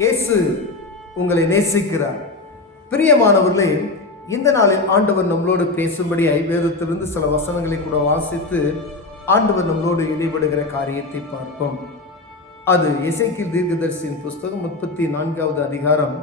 இயேசு உங்களை நேசிக்கிறார். பிரியமானவர்களே, இந்த நாளில் ஆண்டவர் நம்மளோடு பேசும்படியாய் வேதத்திலிருந்து சில வசனங்களை கூட வாசித்து ஆண்டவர் நம்மளோடு இடைபடுகிற காரியத்தை பார்ப்போம். அது எசேக்கியேல் தீர்க்கதரிசியின் புஸ்தகம் 34வது அதிகாரம்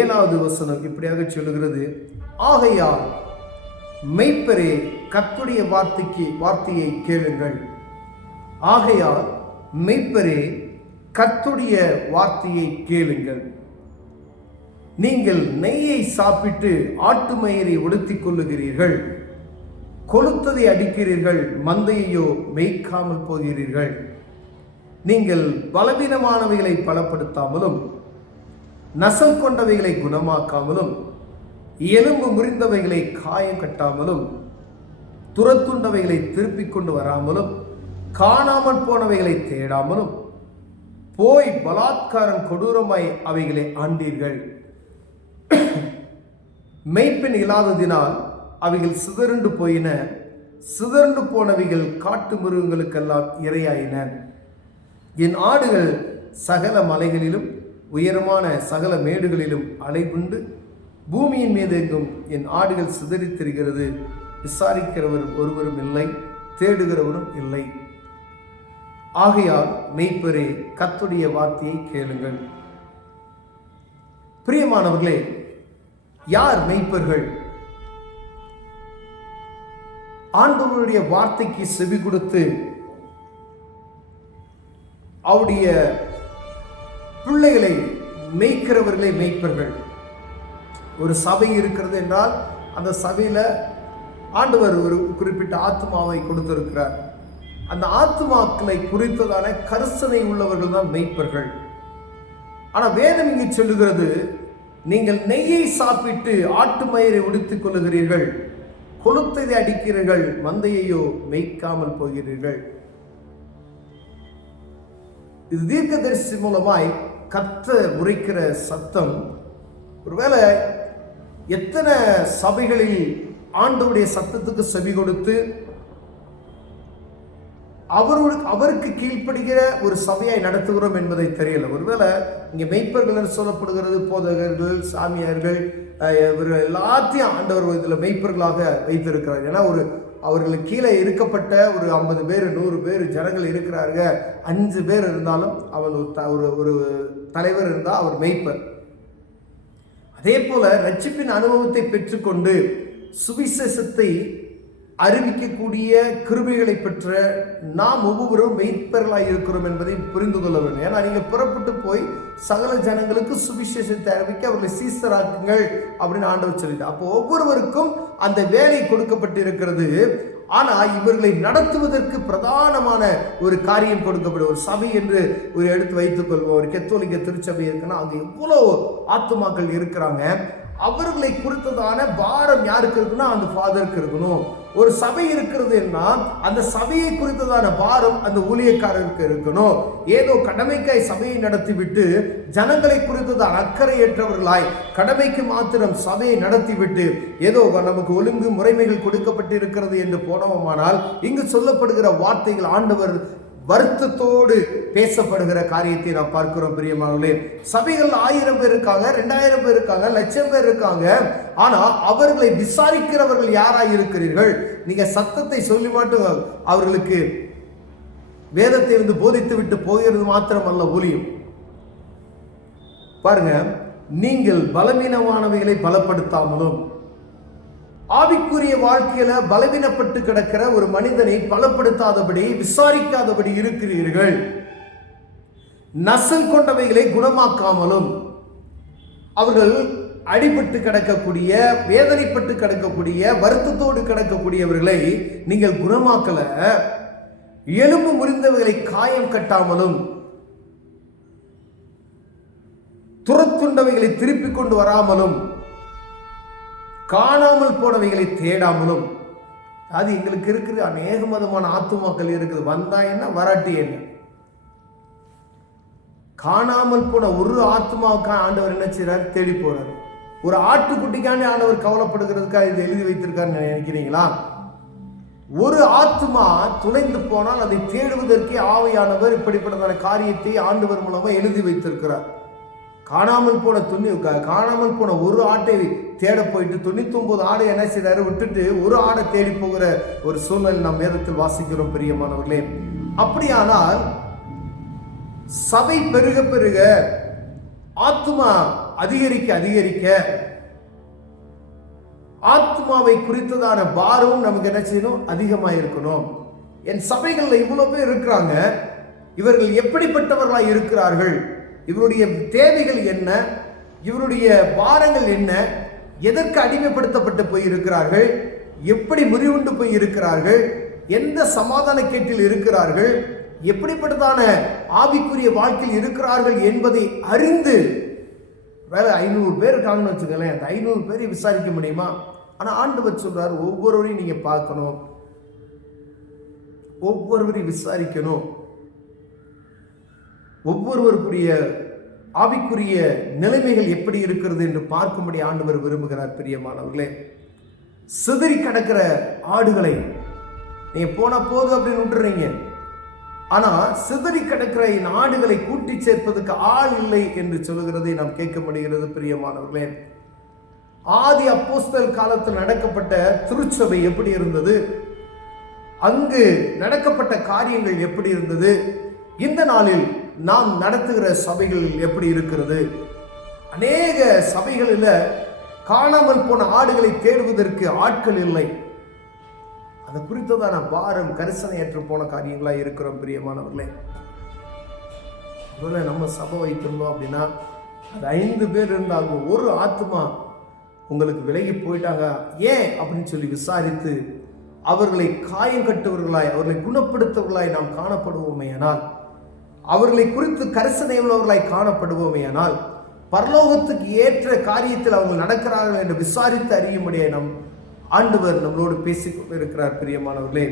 7வது வசனம் இப்படியாக சொல்லுகிறது: ஆகையால் மெய்ப்பரே கர்த்தருடைய வார்த்தையை கேளுங்கள். ஆகையால் மெய்ப்பரே கர்த்தருடைய வார்த்தையை கேளுங்கள். நீங்கள் நெய்யை சாப்பிட்டு ஆட்டு மயிரை உடுத்திக் கொள்ளுகிறீர்கள், கொளுத்ததை அடிக்கிறீர்கள், மந்தையையோ மேய்க்காமல் போகிறீர்கள். நீங்கள் பலவீனமானவைகளை பலப்படுத்தாமலும் நசல் கொண்டவைகளை குணமாக்காமலும் எலும்பு முறிந்தவைகளை காயம் கட்டாமலும் துரத்துண்டவைகளை திருப்பிக் கொண்டு வராமலும் காணாமல் போனவைகளை தேடாமலும் போய் பலாத்காரம் கொடூரமாய் அவைகளை ஆண்டீர்கள். மெய்ப்பெண் இல்லாததினால் அவைகள் சிதறுண்டு போயின, சிதறுண்டு போனவைகள் காட்டு மிருகங்களுக்கெல்லாம் இரையாயின. என் ஆடுகள் சகல மலைகளிலும் உயரமான சகல மேடுகளிலும் அலைபுண்டு பூமியின் மீது எங்கும் என் ஆடுகள் சிதறித் திரிகிறது. விசாரிக்கிறவர் ஒருவரும் இல்லை, தேடுகிறவரும் இல்லை. ஆகையால் மெய்ப்பரே கர்த்தருடைய வார்த்தையை கேளுங்கள். பிரியமானவர்களே, யார் மெய்ப்பர்கள்? ஆண்டவருடைய வார்த்தைக்கு செவி கொடுத்து அவருடைய பிள்ளைகளை மேய்க்கிறவர்களே மெய்ப்பர்கள். ஒரு சபை இருக்கிறது என்றால் அந்த சபையில ஆண்டவர் ஒரு குறிப்பிட்ட ஆத்மாவை கொடுத்திருக்கிறார். அந்த ஆத்மாக்களை குறித்ததான கரிசனை உள்ளவர்கள் தான் மெய்ப்பர்கள். ஆனா வேதம் இங்கு சொல்லுகிறது, நீங்கள் நெய்யை சாப்பிட்டு ஆட்டு மயிரை உடுத்திக் கொள்ளுகிறீர்கள், கொளுத்ததை அடிக்கிறீர்கள், மந்தையையோ மேய்க்காமல் போகிறீர்கள். இது தீர்க்கதரிசி மூலமாய் கர்த்தர் உரைக்கிற சத்தம். ஒருவேளை எத்தனை சபைகளில் ஆண்டவருடைய சத்தத்துக்கு செவி கொடுத்து அவருக்கு கீழ்ப்படுகிற ஒரு சபையாய் நடத்துகிறோம் என்பதை தெரியல. ஒருவேளை இங்கே மெய்ப்பர்கள் என்று சொல்லப்படுகிறது போதகர்கள், சாமியார்கள், இவர்கள் எல்லாத்தையும் ஆண்டவர் இதில் மெய்ப்பர்களாக வைத்திருக்கிறார். ஏன்னா அவர்களுக்கு கீழே இருக்கப்பட்ட ஒரு 50 பேர் 100 பேர் ஜனங்கள் இருக்கிறாங்க. 5 பேர் இருந்தாலும் அவர் ஒரு தலைவர் இருந்தால் அவர் மெய்ப்பர். அதே போல ரட்சிப்பின் அனுபவத்தை பெற்றுக்கொண்டு சுவிசேஷத்தை அறிவிக்கக்கூடிய கிருபைகளை பெற்ற நாம் ஒவ்வொருவரும் மெய்ப்பர்களாக இருக்கிறோம் என்பதை புரிந்து கொள்ள வேண்டும். ஏன்னா நீங்கள் புறப்பட்டு போய் சகல ஜனங்களுக்கு சுவிசேஷத்தை அறிவிக்க அவர்களை சீசராக்குங்கள் அப்படின்னு ஆண்டவர் சொல்லிட்டார். அப்போ ஒவ்வொருவருக்கும் அந்த வேலை கொடுக்கப்பட்டு இருக்கிறது. ஆனா இவர்களை நடத்துவதற்கு பிரதானமான ஒரு காரியம் கொடுக்கப்படும். ஒரு சபை என்று ஒரு எடுத்து வைத்துக் கொள்வோம். ஒரு கத்தோலிக்க திருச்சபை இருக்குன்னா அங்க எவ்வளவு ஆத்துமாக்கள் இருக்கிறாங்க. அவர்களை குறித்ததான பாரம் யாருக்கு இருக்குன்னா அந்த ஃபாதருக்கு இருக்கணும். ஒரு சபை இருக்கிறதுன்னா அந்த சபையை குறித்ததான பாரம் அந்த ஊழியக்காரருக்கு இருக்கணும். ஏதோ கடமைக்காய் சபையை நடத்திவிட்டு ஜனங்களை குறித்ததான அக்கறையற்றவர்களாய் கடமைக்கு மாத்திரம் சபையை நடத்திவிட்டு ஏதோ நமக்கு ஒழுங்கு முறைமைகள் கொடுக்கப்பட்டு இருக்கிறது என்று போனோமானால் இங்கு சொல்லப்படுகிற வார்த்தைகள் ஆண்டவர் வருத்தத்தோடு பேசப்படுகிற காரியத்தை நாம் பார்க்கிறோம். பிரியமானவர்களே, சபைகள் 1000 பேர் இருக்காங்க, 2000 பேர் இருக்காங்க, 1,00,000 பேர் இருக்காங்க. ஆனா அவர்களை விசாரிக்கிறவர்கள் யாராய் இருக்கிறீர்கள்? நீங்க சத்தத்தை சொல்லி மட்டும் அவர்களுக்கு வேதத்தை போதித்து விட்டு போகிறது மாத்திரம் அல்ல ஊழியம். பாருங்க, நீங்கள் பலவீனமானவைகளை பலப்படுத்தாமலும் ஆவிக்குரிய வாழ்க்கையில பலவீனப்பட்டு கிடக்கிற ஒரு மனிதனை பலப்படுத்தாதபடி விசாரிக்காதபடி இருக்கிறீர்கள். நசல் கொண்டவைகளை குணமாக்காமலும் அவர்கள் அடிபட்டு கிடக்கக்கூடிய, வேதனைப்பட்டு கிடக்கக்கூடிய, வருத்தத்தோடு கிடக்கக்கூடியவர்களை நீங்கள் குணமாக்கல. எலும்பு முறிந்தவைகளை காயம் கட்டாமலும் துரத்துண்டவைகளை திருப்பிக் கொண்டு வராமலும் காணாமல் போனவைகளை தேடாமலும். அது எங்களுக்கு இருக்குது. அநேக மதமான ஆத்துமாக்கள் இருக்குது. வந்தா என்ன, வராட்டி என்ன. காணாமல் போன ஒரு ஆத்மாவுக்காக ஆண்டவர் என்ன செய்றார்? தேடி போறார். ஒரு ஆட்டுக்குட்டிக்கான ஆண்டவர் கவலைப்படுகிறதுக்காக இது எழுதி வைத்திருக்காருன்னு நினைக்கிறீங்களா? ஒரு ஆத்மா துளைந்து போனால் அதை தேடுவதற்கே ஆவியானவர் இப்படிப்பட்ட காரியத்தை ஆண்டவர் மூலமா எழுதி வைத்திருக்கிறார். காணாமல் போன ஒரு ஆட்டை தேட போயிட்டு 99 ஆடை என்ன செய்தாரு, விட்டுட்டு ஒரு ஆடை தேடி போகிற ஒரு சூழ்நிலை நாம் வேதத்தில் வாசிக்கிறோம் பிரியமானவர்களே. அப்படியானால் சபை பெருக பெருக, ஆத்துமா அதிகரிக்க அதிகரிக்க, ஆத்மாவை குறித்ததான பாரமும் நமக்கு என்ன செய்யணும், அதிகமாக இருக்கணும். என் சபைகள்ல இவ்வளவு பேர் இருக்கிறாங்க, இவர்கள் எப்படிப்பட்டவர்களாய் இருக்கிறார்கள், இவருடைய தேவைகள் என்ன, இவருடைய பாரங்கள் என்ன, எதற்கு அடிமைப்படுத்தப்பட்டு போய் இருக்கிறார்கள், எப்படி முறிவுண்டு போய் இருக்கிறார்கள், எந்த சமாதான கேட்டில் இருக்கிறார்கள், எப்படிப்பட்டதான ஆவிக்குரிய வாழ்க்கையில் இருக்கிறார்கள் என்பதை அறிந்து, வேற 500 பேர் இருக்காங்கன்னு வச்சுக்கலேன், அந்த 500 பேரை விசாரிக்க முடியுமா? ஆனால் ஆண்டவர் சொல்றார், ஒவ்வொருவரையும் நீங்க பார்க்கணும், ஒவ்வொருவரையும் விசாரிக்கணும், ஒவ்வொருவருக்குரிய ஆவிக்குரிய நிலைமைகள் எப்படி இருக்கிறது என்று பார்க்கும்படி ஆண்டவர் விரும்புகிறார். பிரியமானவர்களே, சிதறி கிடக்கிற ஆடுகளை நீங்க போன போது அப்படின்னு விட்டுறீங்க, ஆனா சிதறி கிடக்கிற ஆடுகளை கூட்டி சேர்ப்பதற்கு ஆள் இல்லை என்று சொல்லுகிறதை நாம் கேட்க முடிகிறது. பிரியமானவர்களே, ஆதி அப்போஸ்தலர் காலத்தில் நடக்கப்பட்ட திருச்சபை எப்படி இருந்தது, அங்கு நடக்கப்பட்ட காரியங்கள் எப்படி இருந்தது, இந்த நாளில் நாம் நடத்துகிற சபைகள் எப்படி இருக்கிறது? அநேக சபைகளில் காணாமல் போன ஆடுகளை தேடுவதற்கு ஆட்கள் இல்லை. அது குறித்ததான பாரம் கரிசனையற்று போன காரியங்களா இருக்கிறோம். பிரியமானவர்களே, நம்ம சபை வைத்திருந்தோம் அப்படின்னா அது 5 பேர் இருந்தாலும் ஒரு ஆத்மா உங்களுக்கு விலகி போயிட்டாங்க ஏன் அப்படின்னு சொல்லி விசாரித்து அவர்களை காயம் கட்டுவர்களாய், அவர்களை குணப்படுத்துவர்களாய் நாம் காணப்படுவோமே ஆனால், அவர்களை குறித்து கரிசனை உள்ளவர்களாய் காணப்படுவோமே ஆனால், பரலோகத்துக்கு ஏற்ற காரியத்தில் அவர்கள் நடக்கிறார்கள் என்று விசாரித்து அறியும்படியாய் நம் ஆண்டவர் நம்மளோடு பேசிக்கொண்டு இருக்கிறார். பிரியமானவர்களே,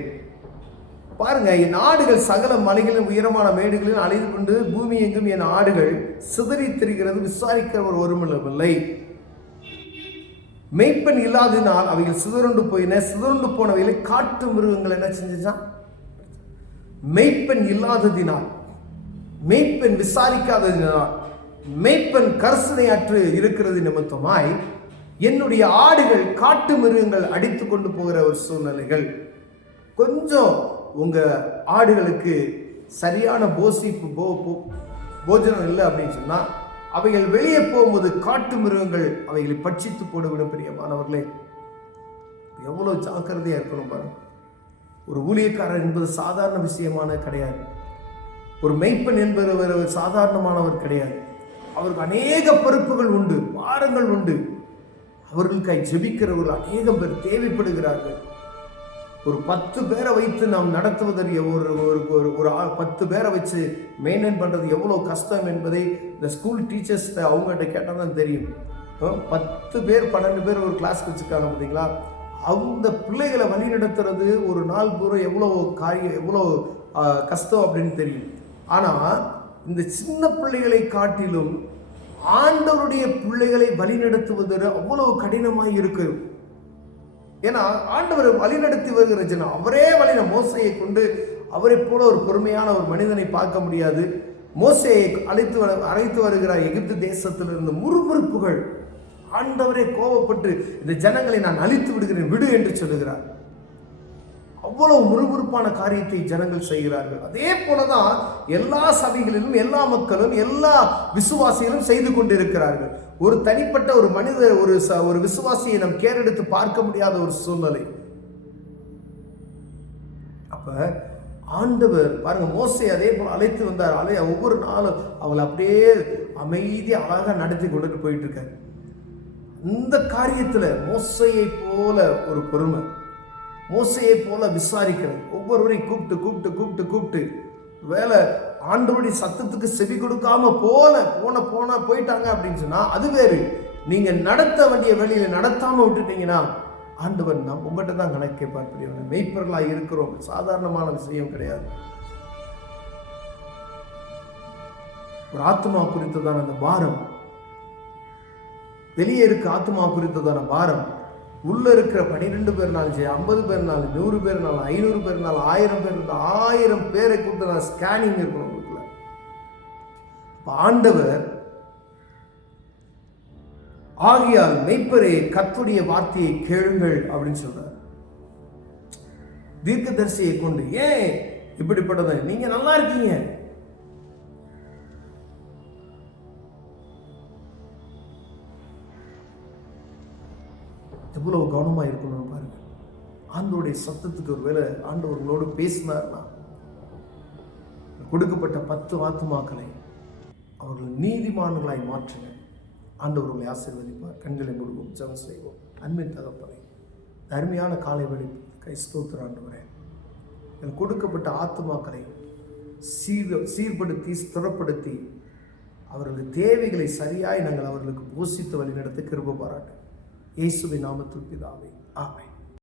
பாருங்க, என் ஆடுகள் சகல மலைகளிலும் உயரமான மேடுகளில் அலைந்து கொண்டு பூமி எங்கும் என் ஆடுகள் சிதறி திரிகிறது, விசாரிக்கிறவர் ஒருமில்லை. மெய்ப்பெண் இல்லாததினால் அவைகள் சிதறுண்டு போயின, சிதறுண்டு போனவைகளை காட்டு மிருகங்கள் என்ன செஞ்சான்? மெய்ப்பெண் இல்லாததினால், மெய்ப்பெண் விசாரிக்காததினால், மெய்ப்பெண் கரிசனையற்று இருக்கிறது நிமித்தமாய் என்னுடைய ஆடுகள் காட்டு மிருகங்கள் அடித்து கொண்டு போகிற ஒரு சூழ்நிலைகள். கொஞ்சம் உங்க ஆடுகளுக்கு சரியான போஜனம் இல்லை அப்படின்னு சொன்னா அவைகள் வெளியே போகும்போது காட்டு மிருகங்கள் அவைகளை பட்சித்து போடுவிடும். பிரியமானவர்களே, எவ்வளவு ஜாக்கிரதையா இருக்கணும் பாருங்க. ஒரு ஊழியக்காரர் என்பது சாதாரண விஷயமான கிடையாது. ஒரு மெய்ப்பெண் என்பவர் சாதாரணமானவர் கிடையாது. அவருக்கு அநேக பொறுப்புகள் உண்டு, பாரங்கள் உண்டு. அவர்களுக்காய் ஜெபிக்கிறவர்கள் அநேகம் பேர் தேவைப்படுகிறார்கள். ஒரு 10 பேரை வைத்து நாம் நடத்துவதற்கு ஒரு 10 பேரை வச்சு மெயின்டைன் பண்ணுறது எவ்வளோ கஷ்டம் என்பதை இந்த ஸ்கூல் டீச்சர்ஸ் அவங்ககிட்ட கேட்டால் தான் தெரியும். 10 பேர் 12 பேர் ஒரு கிளாஸ்க்கு வச்சுருக்காங்க பார்த்தீங்களா, அந்த பிள்ளைகளை வழி நடத்துறது ஒரு நாள் பூரா எவ்வளோ கஷ்டம் அப்படின்னு தெரியும். ஆனால் இந்த சின்ன பிள்ளைகளை காட்டிலும் ஆண்டவருடைய பிள்ளைகளை வழி நடத்துவது அவ்வளவு கடினமாக இருக்கு. ஏன்னா ஆண்டவர் வழிநடத்தி வருகிற ஜனம் அவரே மோசையை கொண்டு அவரை போல ஒரு பொறுமையான ஒரு மனிதனை பார்க்க முடியாது. மோசையை அழைத்து வருகிறார் எகிப்து தேசத்திலிருந்து. முறுமுறுப்புகள், ஆண்டவரே கோபப்பட்டு இந்த ஜனங்களை நான் அழித்து விடுகிறேன், விடு என்று சொல்லுகிறார். அவ்வளவு முறுமுறுப்பான காரியத்தை ஜனங்கள் செய்கிறார்கள். அதே போலதான் எல்லா சபைகளிலும் எல்லா மக்களும் எல்லா விசுவாசிகளும் செய்து கொண்டிருக்கிறார்கள். ஒரு தனிப்பட்ட ஒரு மனிதர் ஒரு விசுவாசியை நாம் கேரெடுத்து பார்க்க முடியாத ஒரு சூழ்நிலை. அப்ப ஆண்டவர் பாருங்க, மோசே அதே போல அழைத்து வந்தார். ஒவ்வொரு நாளும் அவளை அப்படியே அமைதி அழகா நடத்தி கொண்டுட்டு போயிட்டு இருக்காரு. இந்த காரியத்துல மோசையை போல ஒரு பொறுமை, மோசையை போல விசாரிக்கிறது, ஒவ்வொருவரையும் கூப்பிட்டு வேலை ஆண்டவருடைய சத்தத்துக்கு செவி கொடுக்காம போயிட்டாங்க அப்படின்னு சொன்னா அது வேறு. நீங்க நடத்த வேண்டிய வேலையில நடத்தாம விட்டுட்டீங்கன்னா ஆண்டவர் நாம் உங்கள்கிட்ட தான் கணக்கு கேட்பார். மெய்ப்பர்களாக இருக்கிறோம், சாதாரணமான விஷயம் கிடையாது. ஒரு ஆத்மா குறித்ததான அந்த பாரம், வெளியே இருக்க ஆத்மா குறித்ததான பாரம், உள்ள இருக்கிற 12 பேர்னாலும் சரி, 50 பேர்னாலும், 100 பேர்னாலும், 500 பேர்னாலும், 1000 பேர் இருந்தால் 1000 பேரை கூப்பிட்டு ஸ்கேனிங் இருக்கணும் உங்களுக்குள்ள. ஆண்டவர் ஆகையால் மெய்ப்பரே கர்த்தருடைய வார்த்தையை கேளுங்கள் அப்படின்னு சொல்றார். தீர்க்கதரிசியை கொண்டு ஏன் இப்படிப்பட்டது? நீங்க நல்லா இருக்கீங்க, எவ்வளவு கவனமா இருக்கணும் பாருங்க. ஆண்டவருடைய சத்தத்துக்கு ஒருவேளை ஆண்டவர்களோடு பேசினார்னா கொடுக்கப்பட்ட 10 ஆத்துமாக்களை அவர்கள் நீதிமான்களாய் மாற்றுங்க. ஆண்டவர்களை ஆசீர்வதிப்பார். கண்களை மூடுவோம், ஜெபம் செய்வோம். அன்பின் தகப்பனே, அருமையான காலை வேளை கை ஸ்தோத்திரம் ஆண்டவரே. கொடுக்கப்பட்ட ஆத்துமாக்களை சீர்படுத்தி ஸ்திரப்படுத்தி அவர்களுடைய தேவைகளை சரியாய் நாங்கள் அவர்களுக்கு போஷித்து வழி நடத்த கிருபை பாராட்டு. இயேசுவின் நாமத்தில் பிதாவே, ஆமென்.